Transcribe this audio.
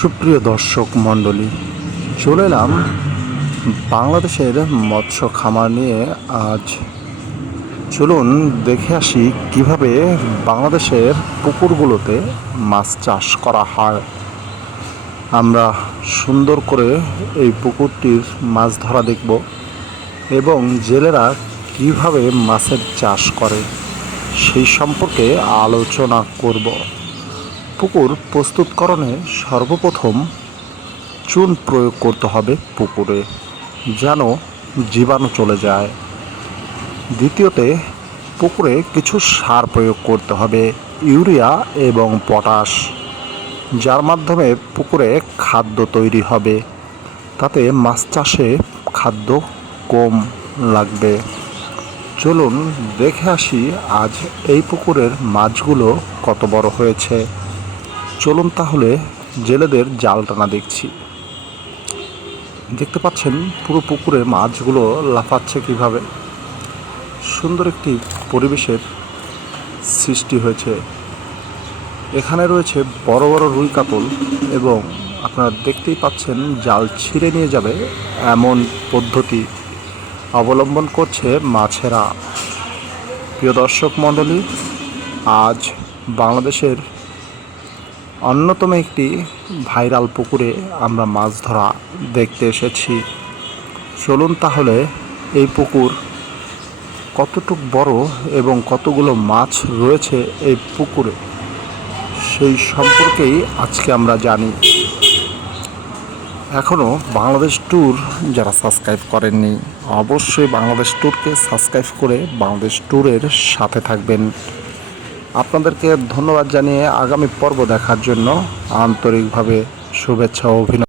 সুপ্রিয় দর্শক মণ্ডলী, চলে এলাম বাংলাদেশের মৎস্য খামার নিয়ে। আজ চলুন দেখে আসি কিভাবে বাংলাদেশের পুকুরগুলোতে মাছ চাষ করা হয়। আমরা সুন্দর করে এই পুকুরটির মাছ ধরা দেখব এবং জেলেরা কিভাবে মাছের চাষ করে সেই সম্পর্কে আলোচনা করব। পুকুর প্রস্তুতকরণে সর্বপ্রথম চুন প্রয়োগ করতে হবে পুকুরে, যেন জীবাণু চলে যায়। দ্বিতীয়তে পুকুরে কিছু সার প্রয়োগ করতে হবে, ইউরিয়া এবং পটাশ, যার মাধ্যমে পুকুরে খাদ্য তৈরি হবে, তাতে মাছ চাষে খাদ্য কম লাগবে। চলুন দেখে আসি আজ এই পুকুরের মাছগুলো কত বড় হয়েছে। চলুন তাহলে জেলেদের জাল টানা দেখছি। দেখতে পাচ্ছেন পুরো পুকুরে মাছগুলো লাফাচ্ছে কিভাবে। সুন্দর একটি পরিবেশের সৃষ্টি হয়েছে। এখানে রয়েছে বড় বড় রুই কাতল এবং আপনারা দেখতেই পাচ্ছেন জাল ছিঁড়ে নিয়ে যাবে এমন পদ্ধতি অবলম্বন করছে মাছেরা। প্রিয় দর্শক মণ্ডলী, আজ বাংলাদেশের অন্যতম একটি ভাইরাল পুকুরে আমরা মাছ ধরা দেখতে এসেছি। চলুন তাহলে এই পুকুর কতটুকু বড় এবং কতগুলো মাছ রয়েছে এই পুকুরে সেই সম্পর্কেই আজকে আমরা জানি। এখনও বাংলাদেশ ট্যুর যারা সাবস্ক্রাইব করেননি, অবশ্যই বাংলাদেশ ট্যুরকে সাবস্ক্রাইব করে বাংলাদেশ ট্যুরের সাথে থাকবেন। আপনাদেরকে ধন্যবাদ জানিয়ে আগামী পর্ব দেখার জন্য আন্তরিকভাবে শুভেচ্ছা ও অভিনন্দন।